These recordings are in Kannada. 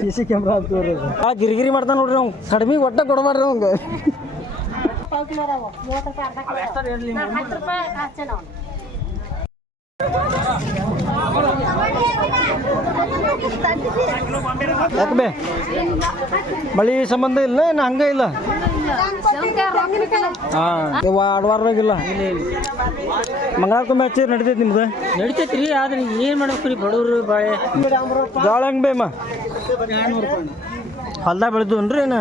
ಸಿ ಸಿ ಕ್ಯಾಮ್ರಾ ಆ ಭಾಳ ಗಿರಿಗಿರಿ ಮಾಡ್ತಾನೆ ನೋಡ್ರಿ ಅವ್ನು. ಕಡಿಮೆ ಒಟ್ಟ ಕೊಡಬಾರ್ರಿ ಅವಂಗೆ ಯಾಕೆ ಬೇ? ಮಳಿ ಸಂಬಂಧ ಇಲ್ಲ ಏನು ಹಂಗೆ ಇಲ್ಲ. ಹಾಂ ವಾರವಾಗಿಲ್ಲ ಮಂಗಳಾರಕ್ಕೊಮ್ಮೆ ಹಚ್ಚಿರಿ ನಡಿತೈತಿ ನಿಮ್ದು? ರೀ ಆದ್ರೆ ಏನ್ ಮಾಡ್ಬೇಕ್ರಿ ಬಡವ್ರು ಬಾಳೆ ಜೋಳ ಹೆಂಗೆ ಬೇಮ ಹೊಲ್ದಾಗ ಬೆಳೆದು ಏನು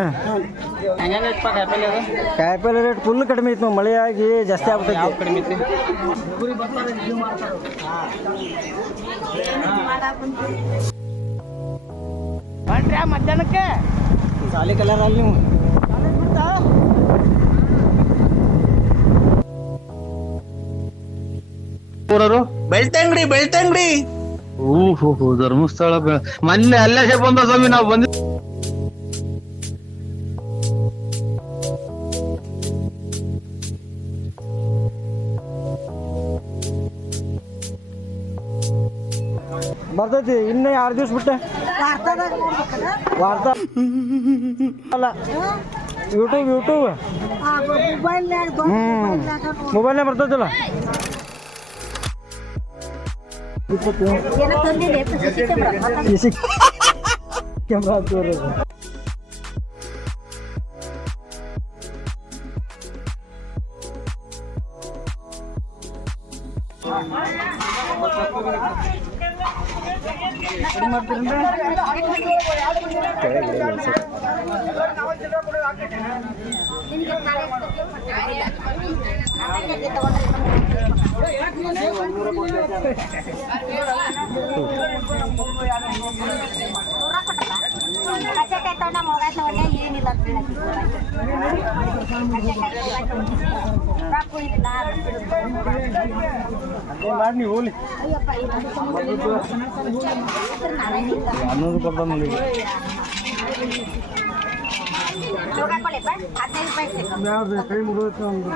ಕಾಯಿಪಲ್ಲೆ ರೇಟ್ ಫುಲ್ ಕಡಿಮೆ ಐತಿ ನಾವು ಮಳೆ ಆಗಿ ಜಾಸ್ತಿ ಆಗ್ಬಿಟ್ಟೈತಿ. ಕಡಿಮೆ ಮಧ್ಯಾಹ್ನಕ್ಕೆ? ಸಾಲಿ ಕಲರ್ ಅಲ್ಲಿ ನೀವು. ಬೆಳ್ತಂಗಡಿ ಬೆಳ್ತಂಗಡಿ. ಓಹೋ ಧರ್ಮಸ್ಥಳ ಬೆ- ಮೊನ್ನೆ ಅಲ್ಲೇ ಬಂದ ಸ್ವಾಮಿ ನಾವು ಬಂದಿ ಬರ್ತೈತಿ ಇನ್ನೂ ಎರಡು ದಿವ್ಸ ಬಿಟ್ಟೆ? ವಾರ್ತಾ ಅಲ್ಲ. ಯೂಟ್ಯೂಬ್ ಯೂಟ್ಯೂಬ್ ಹ್ಞೂ ಮೊಬೈಲ್ನೇ ಬರ್ತೈತಿಲ್ಲ ಸಿ ಸಿ ಕ್ಯಾಮ್ರಾ ಅಂತ ಇರೋದು. ಏನ್ ಮಾಡಿ ನೀವು ಹೋಗ್ಲಿ ಹನ್ನೊಂದು ಕೊಡ್ತಾನೆ ನೋಡಿ ಯಾವ್ದು ಕೈ ಮುಗಿದೈತೆ ಒಂದು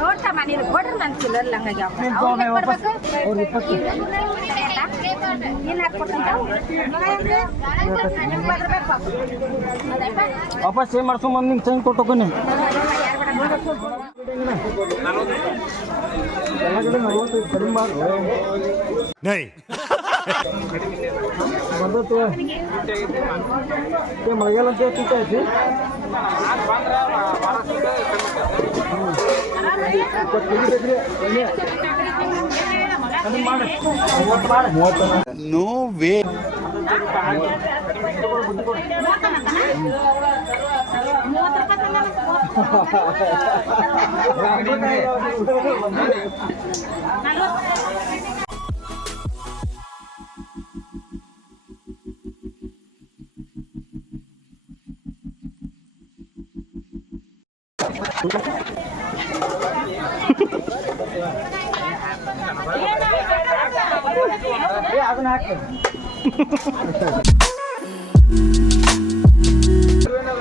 ನೋಡ್ತಮ್ಮ ನೀನು ಕೊಡ್ರಿ ಹಂಗಾಗಿ ಏನು ವಾಪಸ್ ಸೇವ್ ಮಾಡ್ಸ್ಕೊಂಬಂದು ನಿಂಗೆ ಚೇಂಜ್ ಕೊಟ್ಟು ಏ ಮಳೆಗಾಲ ಅಂತ ತುಟ್ಟ ಐತಿ ಇಪ್ಪತ್ತು ಕೆಜಿ ಬೇಕ್ರಿ ಎಣ್ಣೆ. ಕಡಿಮೆ ಮಾಡು ಮೂವತ್ತು ಮಾಡು ಮೂವತ್ತು ನೋ ವೇ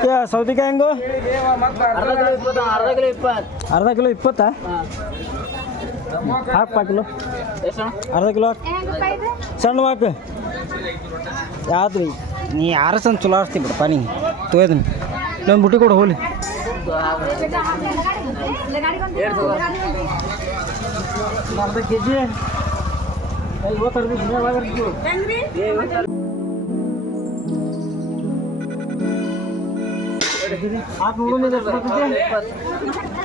ಏ ಸೌತೆಕಾಯಿ ಹೆಂಗು ಅರ್ಧ ಕಿಲೋ ಇಪ್ಪತ್ತು ಅರ್ಧ ಕಿಲೋ ಇಪ್ಪತ್ತು ಅರ್ಧ ಕಿಲೋ ಇಪ್ಪತ್ತಾ ಹಾಕಪ್ಪ ಕಿಲೋ ಎಷ್ಟು ಅರ್ಧ ಕಿಲೋ ಹಾಕು ಸಣ್ಣ ಹಾಕು ಯಾವ್ದು ನೀ ಯಾರ ಚಲೋ ಆರಿಸ್ತಿ ಬಿಡಪ್ಪ ನೀ? ತೊಯ್ದನ್ ಇನ್ನೊಂದು ಬುಟ್ಟಿ ಕೊಡು ಹೋಲಿ ಅರ್ಧ ಕೆ ಜಿ ಐವತ್ತು ಹಾಕಿ ನೋಡೋಣ ಇದು ಎಷ್ಟು ಬರ್ತೈತಿ?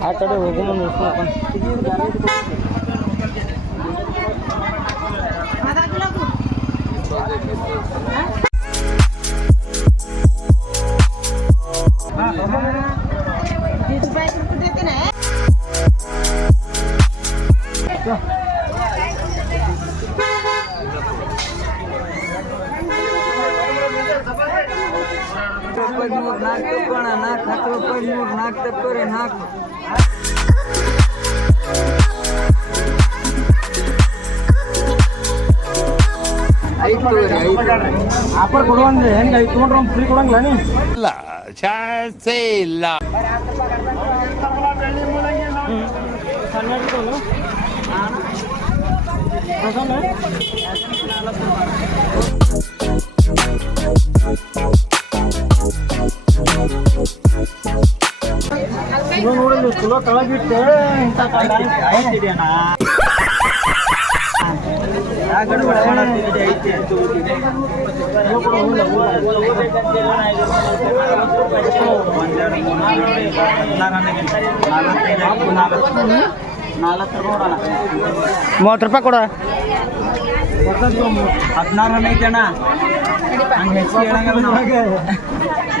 આ કડે હોગુમ નોખો આપણ આધા કિલો કો ಆಫರ್ ಕೊಡುವಂದ್ರೆ ಹೆಂಗೆ ಐದು ತೊಗೊಂಡ್ರೆ ಫ್ರೀ ಕೊಡಂಗಿಲ್ಲ ನೀ ಇಲ್ಲ ಚಾನ್ಸೇ ಇಲ್ಲ ಸಣ್ಣ ಇಟ್ಕೊಂಡು ಸಣ್ಣ ಇದು ನೋಡಿಲ್ಲ ಚಲೋ ತಳಗಿಟ್ಟೆ ಇಂಥ ಮೂವತ್ತು ರೂಪಾಯಿ ಕೊಡ. ಹದಿನಾರು ಐತೆ ಅಣ್ಣ ಹಂಗೆ ಹೆಚ್ಚಿಗೆ ಹೇಳಂಗಿಲ್ಲ ನಮಗೆ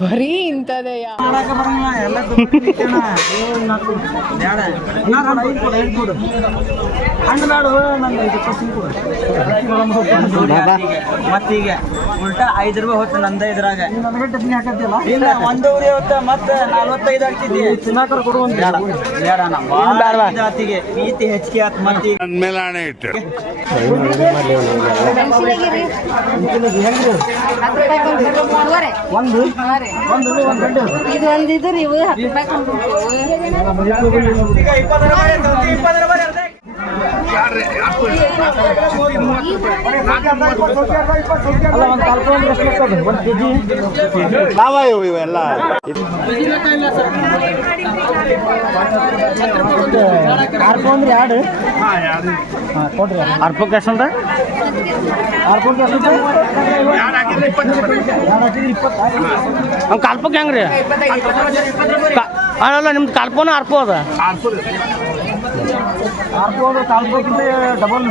ಬರೀ ಇಂಥದೇ ಮತ್ತೀಗ ಉಲ್ಟಾ ಐದು ರೂಪಾಯಿ ಹೊತ್ತು ನಂದ ಇದ್ರಾಗ. ಇಲ್ಲ ಒಂದೂವರೆ ಹೊತ್ತ ಮತ್ತೆ ನಲ್ವತ್ತೈದು ಆಗ್ತಿದ್ದಿ ತಿನ್ನಾಕರ ಬೇಡ ನಮ್ಮ ಜಾತಿಗೆ ಪ್ರೀತಿ ಹೆಚ್ಚಿಗೆ ಆತ್ ಮತ್ತೆ ನನ್ ಮೇಲೆ ಹಣೆ ಇಟ್ಟು ಒಂದು? ಇದು ಒಂದು ಇದು ನೀವು ಹತ್ತು ರೂಪಾಯಿ ಅಲ್ಲ ಒಂದು ಕಾಲು ಅಂದ್ರೆ ಎಷ್ಟು ಲೆಕ್ಕ ಅದು ಒಂದು ಕೆ ಜಿ ಲಾವ ಇವು ಇವೆಲ್ಲ ಆರು ಅಂದ್ರೆ ಎರಡು ಹಾಂ ಕೊಡ್ರಿ ಆರು ರೂಪಾಯಿ ಎಷ್ಟು ಅಂತ ಆರು ರೂಪಾಯಿ ಎಷ್ಟು ಎರಡು ಹಾಕಿದ್ರೆ ಇಪ್ಪತ್ತು ನಮ್ಮ ಕಾಲ್ಪಕ್ಕೆ ಹೆಂಗೆ ರೀ ಅಲ್ಲ ನಿಮ್ದು ಕಾಲ್ಪೋನ ಅರ್ಪು ಅದ. ಆರು ಡಬಲ್ ಅಂದ್ರೆ ಕಾಲು ರೂಪಾಯಿಗಿಂತ ಡಬಲ್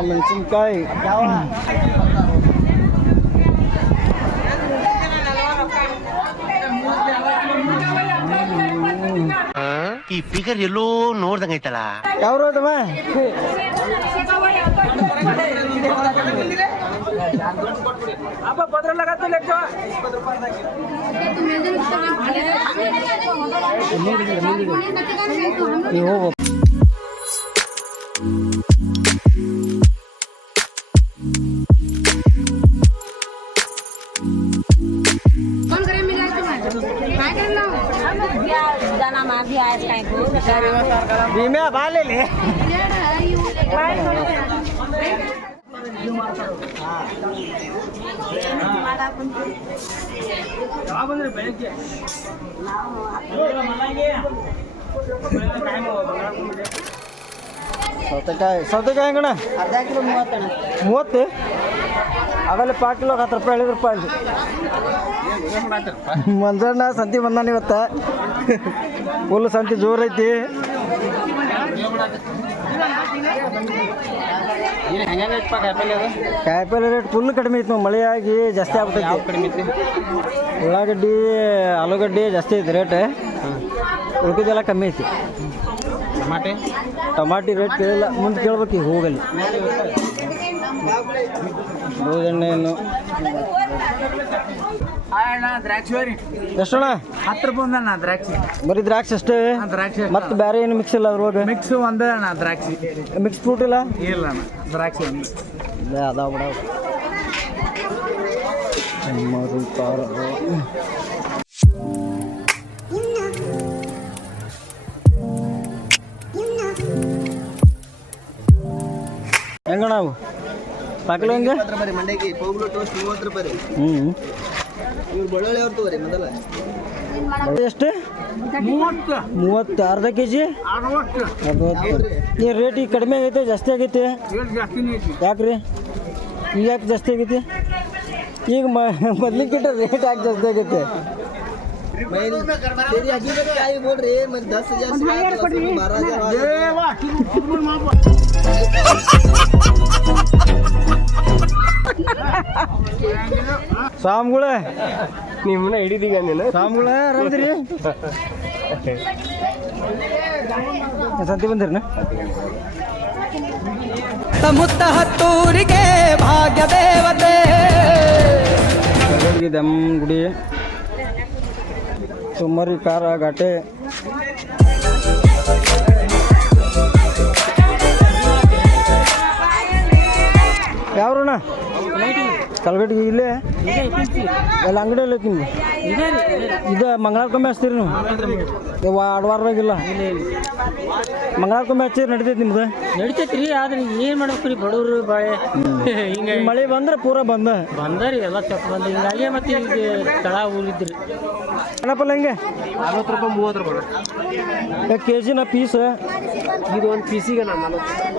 ಮೆಣಸಿನ್ಕಾಯಿ ಈ ಫಿಗರ್ ಎಲ್ಲೋ ನೋಡ್ದಂಗೈತಲ್ಲ ಯಾವ ರೋದಮ್ಮ ನೀವು ಸೌತೆಕಾಯಿ ಸೌತೆಕಾಯಿ ಹೆಂಗಣ ಅರ್ಧ ಕಿಲೋ ಮೂವತ್ತಣ್ಣ ಮೂವತ್ತು? ಅವೆಲ್ಲ ಪಾವು ಕಿಲೋ ಹತ್ತು ರೂಪಾಯಿ ಹೇಳಿದ್ರು ರೂಪಾಯಿ ಮಂಜಣ್ಣ ಸಂತಿ ಬಂದಾನ ಇವತ್ತ. ಫುಲ್ ಸಂತಿ ಜೋರ್ ಐತಿ ಏನು ಹೆಂಗೆ ಐತಪ್ಪ ಕಾಯಿಪಲ್ಲೆ ರೇಟ್ ಫುಲ್ ಕಡಿಮೆ ಐತಿ ನಾವು ಮಳೆಯಾಗಿ ಜಾಸ್ತಿ ಆಗ್ಬಿಟ್ಟೈತಿ. ಉಳ್ಳಾಗಡ್ಡಿ ಆಲೂಗಡ್ಡಿ ಜಾಸ್ತಿ ಐತಿ ರೇಟ್ ಉಳ್ಕಿದೆಲ್ಲ ಕಮ್ಮಿ ಐತಿ. ಟಮಾಟೆ? ಟಮಾಟಿ ರೇಟ್ ಕೇಳಿಲ್ಲ. ಮುಂದೆ ಕೇಳ್ಬೇಕು ಈಗ ಹೋಗಲ್ಲಿ. ಗೋಧಣ್ಣೆಯನ್ನು ಎಷ್ಟಣ್ಣ? ಹತ್ತು ರೂಪಾಯಿ ಒಂದಣ್ಣ ದ್ರಾಕ್ಷಿ. ಬರೀ ದ್ರಾಕ್ಷಿ ಅಷ್ಟೇ? ದ್ರಾಕ್ಷಿ ಮತ್ತೆ ಬೇರೆ ಏನು ಮಿಕ್ಸ್ ಇಲ್ಲ ಅದ್ರೊಳಗೆ? ಮಿಕ್ಸ್ ಒಂದೇ ಅಣ್ಣ ದ್ರಾಕ್ಷಿ. ಮಿಕ್ಸ್ ಫ್ರೂಟ್ ಇಲ್ಲ? ಇಲ್ಲ ಅಣ್ಣ ದ್ರಾಕ್ಷಿ ಒಂದು. ಇಲ್ಲ ಅದಾವ ಬಿಡ. ಹೆಂಗಣ ಅವು? ಪಾಕಿಲ ಹೆಂಗೆ? ಹ್ಞೂ ಇವ್ರು ಬೆಳ್ಳುಳ್ಳಿ ಅವ್ರು ತಗೋರಿ ಮೊದಲ ಎಷ್ಟು ಮೂವತ್ತು ಅರ್ಧ ಕೆ ಜಿ ಅರವತ್ತು ಈ ರೇಟ್ ಈಗ ಕಡಿಮೆ ಆಗೈತೆ ಜಾಸ್ತಿ ಆಗೈತೆ ಯಾಕ್ರಿ ಈಗ ಯಾಕೆ ಜಾಸ್ತಿ ಆಗೈತಿ ಈಗ ಮೊದ್ಲಿಕ್ಕಿಂತ ರೇಟ್ ಯಾಕೆ ಜಾಸ್ತಿ ಆಗೈತೆ तेरी हकीकत क्या ही बोल रही है मैं दस हजार से बारह हजार ಸ್ವಾಮಿಗಳ ನಿಮ್ಮನ್ನ ಹಿಡಿದೀಗ ನೀನು? ಸ್ವಾಮಿಗಳ ಆರಾಮದಿರಿ ಸಂತಿ ಬಂದಿರನ? ಮುತ್ತ ಹತ್ತೂರಿಗೆ ಭಾಗ್ಯ ದೇವತೆ. ದಮ್ ಗುಡಿ. ಸುಮ್ಮರಿ ಕಾರ ಘಾಟೆ ಯಾವ್ರಣ್ಣ? ಕಲ್ಗಟ್ಟಿಗೆ ಇಲ್ಲೇ? ಎಲ್ಲ ಅಂಗಡಿಯಲ್ಲಿ ಐತಿ ಇದು ಮಂಗಳಾರ ಕಮ್ಮಿ ಹಚ್ತೀರಿ ನೀವು? ಅಡ್ವಾರದಾಗಿಲ್ಲ ಮಂಗಳಾರ ಕಮ್ಮಿ ಹಚ್ಚಿರಿ ನಡಿತೈತಿ ನಿಮ್ದು? ನಡಿತೈತ್ರಿ ಆದ್ರೆ ಏನು ಮಾಡ್ಬೇಕ್ರಿ ಬಡವ್ರು ಬಾಳೆ ಹಿಂಗ ಮಳೆ ಬಂದ್ರೆ ಪೂರ ಬಂದ. ಬಂದಾರಿ ಎಲ್ಲ ಚಕ್ ಬಂದ. ಹಿಂಗಾಗಿ ಮತ್ತೆ ಈಗ ತಳ ಊರಿದ್ರಿ. ಏನಪ್ಪಲ್ಲ ಹೆಂಗೆ? ಅರವತ್ತು ರೂಪಾಯಿ ಮೂವತ್ತು ರೂಪಾಯಿ. ಕೆ ಜಿನ ಪೀಸ್? ಇದು ಒಂದು ಪೀಸಿಗೆ ನಾನು ನಲವತ್ತು.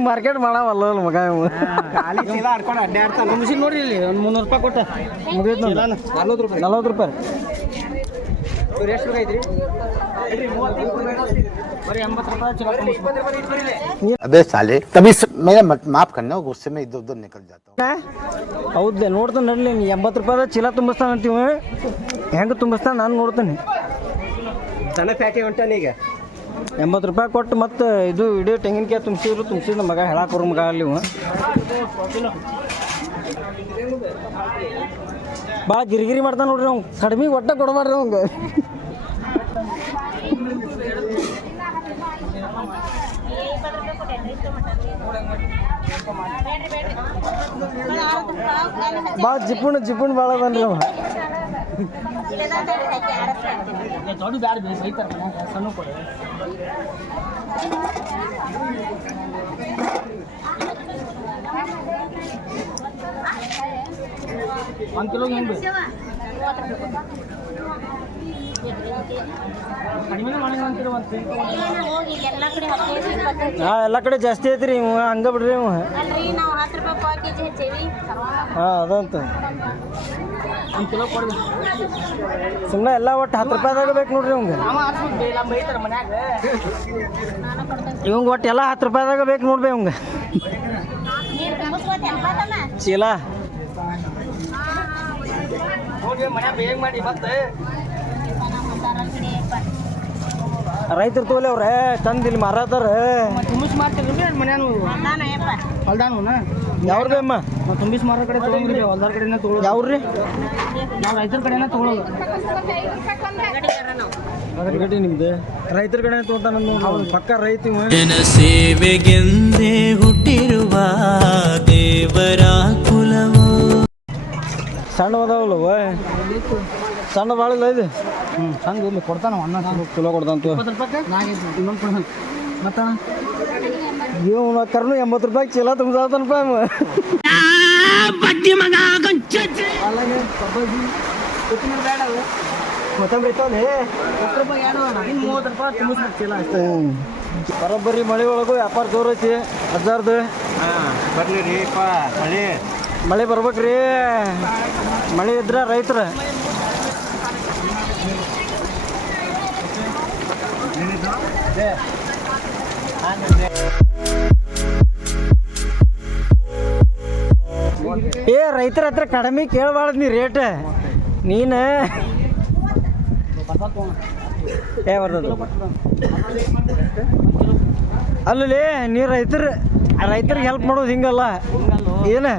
मार्केट? मा वल मैं नोड़ी मुनूर रुपये. नल्वत रुपये. अबे साले तभी मैंने माफ़ करना गुस्से में इधर उधर निकल जाता हूँ। नोड़ तो नड़ी एवत रुपये चीला तुम्बस्तान हे तुम्बस्तान नान नोड़ते नहीं. ದನ ಪ್ಯಾಟಿ ಹೊಂಟಾನ ಈಗ? ಎಂಬತ್ತು ರೂಪಾಯಿ ಕೊಟ್ಟು ಮತ್ತೆ ಇದು ಇಡೀ ತೆಂಗಿನಕಾಯಿ ತುಂಬಿಸಿದ್ರು ತುಂಬಿಸಿದ ಮಗ ಹೇಳಾಕೋರು ಮಗ ಅಲ್ಲಿ ಭಾಳ ಗಿರಿಗಿರಿ ಮಾಡ್ತಾನೆ ನೋಡ್ರಿ ಅವ್ನು. ಕಡಿಮೆ ಒಟ್ಟ ಕೊಡಬಾರ್ರಿ ಅವಂಗೆ ಭಾಳ ಜಿಪುಣ ಜಿಪುಣ ಭಾಳ ಅದನ್ರಿ ಅವ. ದೊಡ್ಡ ಬ್ಯಾಡ ಬೈತಾರೆ ಮನ್ಯಾಗ, ಸಣ್ಣ ಕೊಡು ಒಂದು ಕಿಲೋ ಹೆಂಗೆ ಎಲ್ಲ ಕಡೆ ಹಾಂ, ಎಲ್ಲ ಕಡೆ ಜಾಸ್ತಿ ಐತ್ರಿ ಇವ ಹಂಗೆ ಬಿಡ್ರಿ ಇವ ಹಾಂ, ಅದಂತ. ಸುಮ್ಮನೆ ಎಲ್ಲ ಒಟ್ಟು ಹತ್ತು ರೂಪಾಯಿದಾಗ ಬೇಕು ನೋಡ್ರಿ ಇವಂಗೆ ಇವಂಗೆ ಒಟ್ಟು ಎಲ್ಲ ಹತ್ತು ರೂಪಾಯಿದಾಗ ಬೇಕು ನೋಡ್ರಿ ಇವಂಗೆ ಚೀಲ. ಹೋಗಿ ಮನ್ಯಾಗ ಬೇಗ ಮಾಡಿ ಮತ್ತೆ ರೈತರು ತೋಲೆ ಅವ್ರೆ ಚಂದ ಇಲ್ಲಿ ಮಾರಾತಾರ ತುಂಬಿಸಿ ಮಾಡ್ತೀರಿ ಮನ್ಯಾನು ನಾನು ಯಪ್ಪ ಹೊಲ್ದಾನು ಯಾವ್ದು ಅಮ್ಮ? ನಾವು ತುಂಬಿಸಿ ಮಾರೋ ಕಡೆ ತೊಗೊಂಡ್ರಿ ಹೊಲ್ದಾರ ಕಡೆನ ತೊಗೊಳೋದು. ಯಾವ್ರಿ ನಾವು ರೈತರ ಕಡೆನ ತೊಗೊಳೋದು. ಗಡಿ ನಿಮ್ದು. ರೈತರ ಕಡೆ ತೋತಾನ ನೋಡಿ ಪಕ್ಕ ರೈತ ಜನ ಸೇವೆಗೆಂದೇ ಹುಟ್ಟಿರುವ ದೇವರ ಕುಲವು. ಸಣ್ಣ ಅದಾವಲ್ಲವ ಸಣ್ಣ ಭಾಳ ಇಲ್ಲ ಇದು. ಹ್ಞೂ ಚಂದ ಇಲ್ಲಿ ಕೊಡ್ತಾನ ಅಣ್ಣ ಕಿಲೋ ಕೊಡ್ತಾನಂತ ಮತ್ತೆ ಇವ್ ಕರ್ನು ಎಂಬತ್ತು ರೂಪಾಯಿ ಚೀಲ ತುಂಬ ಕೊತ್ತಂಬರಿ ಬರೋಬ್ಬರಿ ಮಳೆ ಒಳಗೂ ವ್ಯಾಪಾರ ಜೋರ್ ಐತಿ ಹಜಾರ್ದು ಬರ್ಲಿ ರೀ ಮಳೆ. ಮಳೆ ಬರ್ಬೇಕ್ರಿ. ಮಳೆ ಇದ್ರ ರೈತರ. ಏ ರೈತರ ಹತ್ರ ಕಡಿಮೆ ಕೇಳಬಾರ್ದು ನೀ ರೇಟ್ ನೀನು ಏ ಬರ್ತದ ಅಲ್ಲಲ್ಲಿ ನೀ ರೈತರ ರೈತರಿಗೆ ಹೆಲ್ಪ್ ಮಾಡೋದು ಹಿಂಗಲ್ಲ. ಏನು?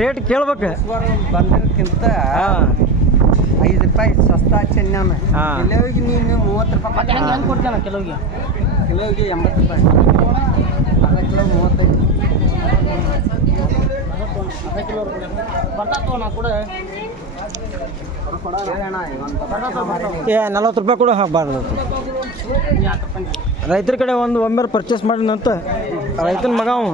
ರೇಟ್ ಕೇಳ್ಬೇಕು. ಬಂದಿರಕ್ಕಿಂತ ಐದು ರೂಪಾಯಿ ಸಸ್ತಾ ಚೆನ್ನಮ್ಮ. ಹಾ. ಕಿಲೋಗೆ ನೀನು ಮೂವತ್ತು ರೂಪಾಯಿ ಮತ್ತೆ ಹೆಂಗೆ ಹೆಂಗೆ ಕೊಡ್ತೇನೆ ಕೆಲವಿಗೆ? ಕಿಲೋಗೆ ಎಂಬತ್ತು ರೂಪಾಯಿ. ಅರ್ಧ ಕಿಲೋ ಮೂವತ್ತೈದು. ಅರ್ಧ ಕಿಲೋ ಬರ್ತಾ ನಾ ಕೂಡ. ಏ ನಲ್ವತ್ತು ರೂಪಾಯಿ ಕೂಡ ಹಾಕಬಾರ್ದು. ರೈತರ ಕಡೆ ಒಂದು ಒಮ್ಮೆ ಪರ್ಚೇಸ್ ಮಾಡಿದಂತ ರೈತನ ಮಗ ಅವ.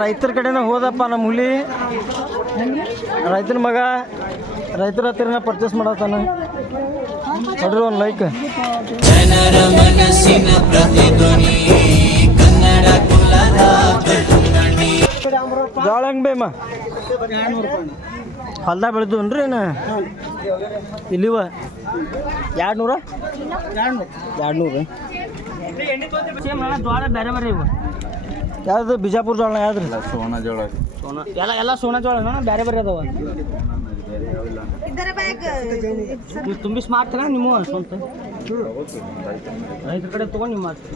ರೈತರ ಕಡೆನೇ ಹೋದಪ್ಪ ನಮ್ಮ ಹುಲಿ. ರೈತನ ಮಗ, ರೈತರ ಹತ್ರನೇ ಪರ್ಚೇಸ್ ಮಾಡತ್ತಾನ. ನೋಡ್ರಿ ಒಂದು ಲೈಕ್ ಕನ್ನಡ. ಜೋಳ ಹೆಂಗೆ ಬೇಮ. ಹೊಲ್ದಾಗ ಬೆಳೆದವನ್ರಿ ಏನು? ಇಲ್ಲಿವ? ಎರಡು ನೂರ ಎರಡು ನೂರು ಜೋಳ ಬೇರೆ ಬೇರೆ ಇವು ಯಾವ್ದು ಬಿಜಾಪುರ ಜೋಳ ಯಾವ್ದು ಸೋನಾ ಜೋಳ. ಸೋನಾ ಎಲ್ಲ ಎಲ್ಲ ಸೋನಾ ಜೋಳ ಬೇರೆ ಬೇರೆ ಅದಾವ. ನೀವು ತುಂಬಿಸಿ ಮಾಡ್ತೀರಾ? ನಿಮ್ಮ ಸ್ವಂತ? ರೈತರ ಕಡೆ ತೊಗೊಂಡು ನೀವು ಮಾಡ್ತೀರಿ?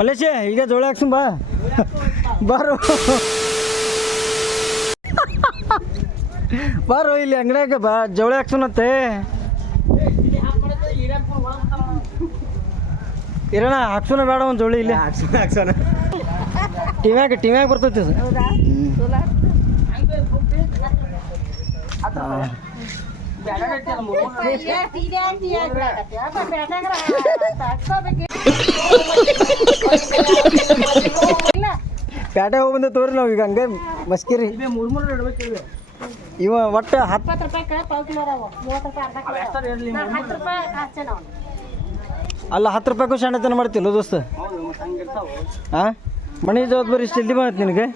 ಮಲೇಶ ಈಗ ಜೋಳ ಹಾಕ್ಸಂ ಬಾ. ಬಾರು. ಬಾರು ಇಲ್ಲಿ ಅಂಗಡಿಯಾಗ ಬಾ. ಜೋಳ ಹಾಕ್ಸೋನತ್ತೆ ಇರೋಣ ಹಾಕ್ಸೋಣ ಬೇಡ ಒಂದು ಜೋಳಿ ಇಲ್ಲಿ. ಹಾಕ್ಸೋಣ ಟಿವ್ಯಾಗ ಟಿವ್ಯಾಗ ಬರ್ತೈತಿ. ಅದು ಪ್ಯಾಟೆ ಹೋಗಿ ಬಂದ ತೋರಿ ನಾವು ಈಗ ಹಂಗೆ ಮಸ್ಕಿರಿ. ಇವ ಒಟ್ಟು ಹತ್ತು ಅಲ್ಲ ಹತ್ತು ರೂಪಾಯಿಗೂ ಶಾಣತನ ಮಾಡ್ತಿಲ್ಲ ದೋಸ್ತ. ಹಾಂ ಮನೆ ಜವಾಬ್ದಾರಿ ಇಷ್ಟು ಜಲ್ದಿ ಬಂತು ನಿನಗೆ?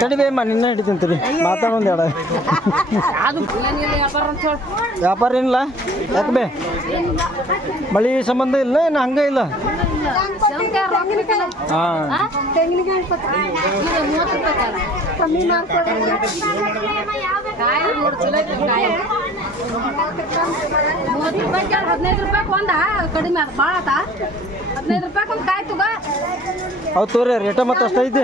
ತಡಿಬೇಮ್ಮ ನಿನ್ನೆ ಹಿಡಿತೀನಿ ವ್ಯಾಪಾರ ಅಂತ ವ್ಯಾಪಾರ ಏನಿಲ್ಲ ಯಾಕೆ ಬೇ ಮಳಿ ಸಂಬಂಧ ಇಲ್ಲ? ಏನು ಹಂಗೆ ಇಲ್ಲ ಹಾಂ ತೆಂಗಿನಕಾಯಿ ಮೂವತ್ತು ರೂಪಾಯಿ ಹದಿನೈದು ರೂಪಾಯಿ ಒಂದ ಕಡಿಮೆ ಅದು ಭಾಳ ಆತ ಹದಿನೈದು ರೂಪಾಯಿ ಒಂದು ಕಾಯಿ ತುಗ ಹೌದು ತೋರಿ ರೇಟ ಮತ್ತೆ ಅಷ್ಟೈತಿ?